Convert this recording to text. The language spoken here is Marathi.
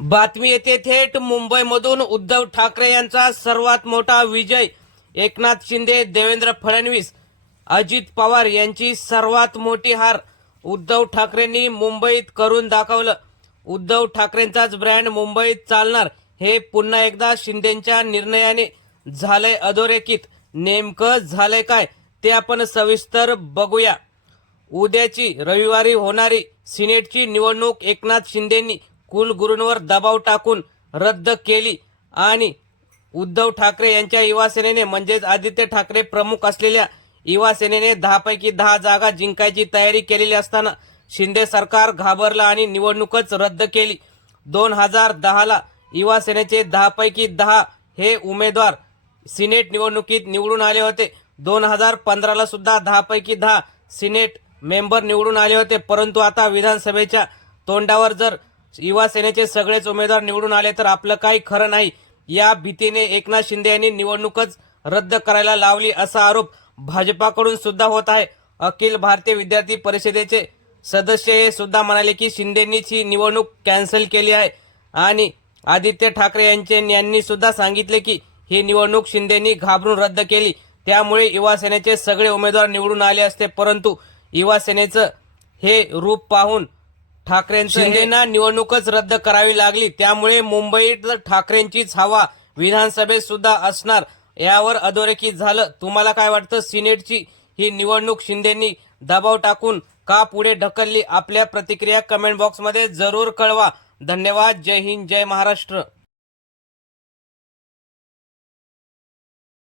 बातमी येते थेट. मुंबईमधून उद्धव ठाकरे यांचा सर्वात मोठा विजय एकनाथ शिंदे देवेंद्र फडणवीस अजित पवार यांची सर्वात मोठी हार उद्धव ठाकरेंनी मुंबईत करून दाखवलं. उद्धव ठाकरेंचाच ब्रँड मुंबईत चालणार हे पुन्हा एकदा शिंदेच्या निर्णयाने झालंय अधोरेखित. नेमकं झालंय काय ते आपण सविस्तर बघूया. उद्याची रविवारी होणारी सिनेटची निवडणूक एकनाथ शिंदेंनी कुलगुरूंवर दबाव टाकून रद्द केली आणि उद्धव ठाकरे यांच्या युवासेनेने म्हणजेच आदित्य ठाकरे प्रमुख असलेल्या युवासेनेने दहापैकी दहा जागा जिंकायची तयारी केलेली असताना शिंदे सरकार घाबरलं आणि निवडणूकच रद्द केली. दोन हजार दहाला युवासेनेचे दहापैकी दहा हे उमेदवार सिनेट निवडणुकीत निवडून आले होते. दोन हजार पंधराला सुद्धा दहापैकी दहा सिनेट मेंबर निवडून आले होते. परंतु आता विधानसभेच्या तोंडावर जर युवा सेनेचे सगळेच उमेदवार निवडून आले तर आपलं काही खरं नाही. या भीतीने एकनाथ शिंदे यांनी निवडणूकच रद्द करायला लावली असा आरोप भाजपाकडून सुद्धा होत आहे. अखिल भारतीय विद्यार्थी परिषदेचे सदस्य हे सुद्धा म्हणाले की शिंदेंनीच ही निवडणूक कॅन्सल केली आहे. आणि आदित्य ठाकरे यांचे यांनी सुद्धा सांगितले की ही निवडणूक शिंदेंनी घाबरून रद्द केली. त्यामुळे युवा सेनेचे सगळे उमेदवार निवडून आले असते. परंतु युवा सेनेचं हे रूप पाहून ठाकरेंचं शिंदेना निवडणूकच रद्द करावी लागली. त्यामुळे मुंबईत ठाकरेंचीच हवा विधानसभेत सुद्धा असणार यावर अधोरेखित झालं. तुम्हाला काय वाटतं? सिनेटची ही निवडणूक शिंदेंनी दबाव टाकून का पुढे ढकलली? आपल्या प्रतिक्रिया कमेंट बॉक्समध्ये जरूर कळवा. धन्यवाद. जय हिंद. जय महाराष्ट्र.